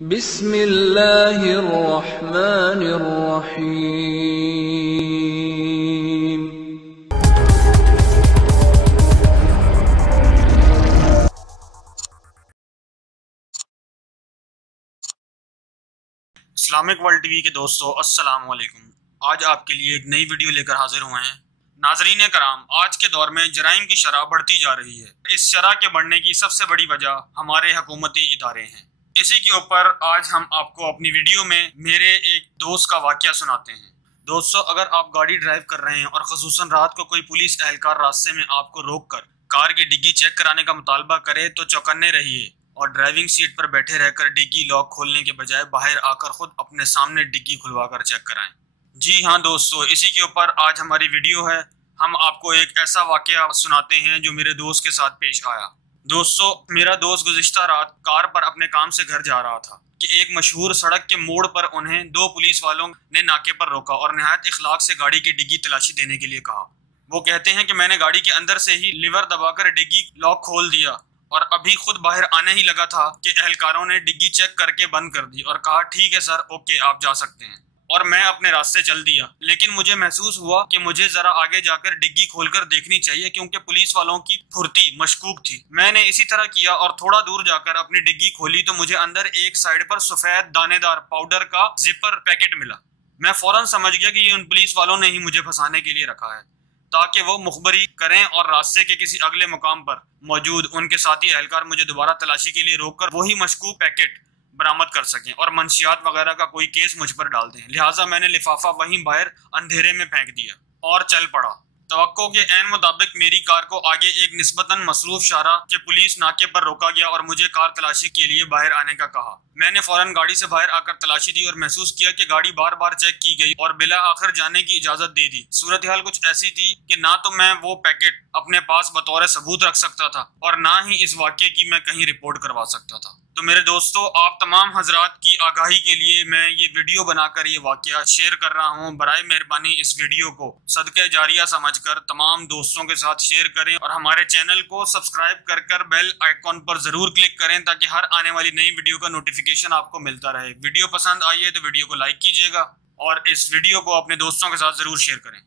बिस्मिल्लाहिर्रहमानिर्रहीम। Islamic world TV के दोस्तों, अस्सलाम वालेकुम। आज आपके लिए एक नई वीडियो लेकर हाजिर हुए हैं। नाजरीन कराम, आज के दौर में जराइम की शरह बढ़ती जा रही है। इस शरह के बढ़ने की सबसे बड़ी वजह हमारे हुकूमती इदारे हैं। इसी के ऊपर आज हम आपको अपनी वीडियो में मेरे एक दोस्त का वाकया सुनाते हैं। दोस्तों, अगर आप गाड़ी ड्राइव कर रहे हैं और खसूसन रात को कोई पुलिस एहलकार रास्ते में आपको रोककर कार की डिग्गी चेक कराने का मुतालबा करे तो चौकन्ने रहिए और ड्राइविंग सीट पर बैठे रहकर डिग्गी लॉक खोलने के बजाय बाहर आकर खुद अपने सामने डिग्गी खुलवाकर चेक कराएं। जी हाँ दोस्तों, इसी के ऊपर आज हमारी वीडियो है। हम आपको एक ऐसा वाकया सुनाते हैं जो मेरे दोस्त के साथ पेश आया। दोस्तों, मेरा दोस्त गुज़िश्ता रात कार पर अपने काम से घर जा रहा था कि एक मशहूर सड़क के मोड़ पर उन्हें दो पुलिस वालों ने नाके पर रोका और निहायत इखलाक से गाड़ी की डिग्गी तलाशी देने के लिए कहा। वो कहते हैं कि मैंने गाड़ी के अंदर से ही लीवर दबाकर डिग्गी लॉक खोल दिया और अभी खुद बाहर आने ही लगा था कि एहलकारों ने डिग्गी चेक करके बंद कर दी और कहा, ठीक है सर, ओके, आप जा सकते हैं। और मैं अपने रास्ते चल दिया, लेकिन मुझे महसूस हुआ कि मुझे जरा आगे जाकर डिग्गी खोलकर देखनी चाहिए क्योंकि पुलिस वालों की फुर्ती मशकूक थी। मैंने इसी तरह किया और थोड़ा दूर जाकर अपनी डिग्गी खोली तो मुझे अंदर एक साइड पर सफेद दानेदार पाउडर का जिपर पैकेट मिला। मैं फौरन समझ गया कि ये उन पुलिस वालों ने ही मुझे फंसाने के लिए रखा है ताकि वो मुखबरी करें और रास्ते के किसी अगले मुकाम पर मौजूद उनके साथी एहलकार मुझे दोबारा तलाशी के लिए रोककर वही मशकूक पैकेट बरामद कर सकें और मंशियात वगैरह का कोई केस मुझ पर डाल दें। लिहाजा मैंने लिफाफा वहीं बाहर अंधेरे में फेंक दिया और चल पड़ा। तवक्को के ऐन मुताबिक मेरी कार को आगे एक निस्बतन मसरूफ शाहराह के पुलिस नाके पर रोका गया और मुझे कार तलाशी के लिए बाहर आने का कहा। मैंने फौरन गाड़ी से बाहर आकर तलाशी दी और महसूस किया कि गाड़ी बार बार चेक की गई और बिला आखिर जाने की इजाजत दे दी। सूरत हाल कुछ ऐसी थी कि ना तो मैं वो पैकेट अपने पास बतौर सबूत रख सकता था और ना ही इस वाक़े की मैं कहीं रिपोर्ट करवा सकता था। तो मेरे दोस्तों, आप तमाम हजरात की आगाही के लिए मैं ये वीडियो बनाकर ये वाकया शेयर कर रहा हूँ। बराए मेहरबानी इस वीडियो को सदक़े जारिया समझकर तमाम दोस्तों के साथ शेयर करें और हमारे चैनल को सब्सक्राइब कर बेल आइकॉन पर जरूर क्लिक करें ताकि हर आने वाली नई वीडियो का नोटिफिकेशन आपको मिलता रहे। वीडियो पसंद आई है तो वीडियो को लाइक कीजिएगा और इस वीडियो को अपने दोस्तों के साथ जरूर शेयर करें।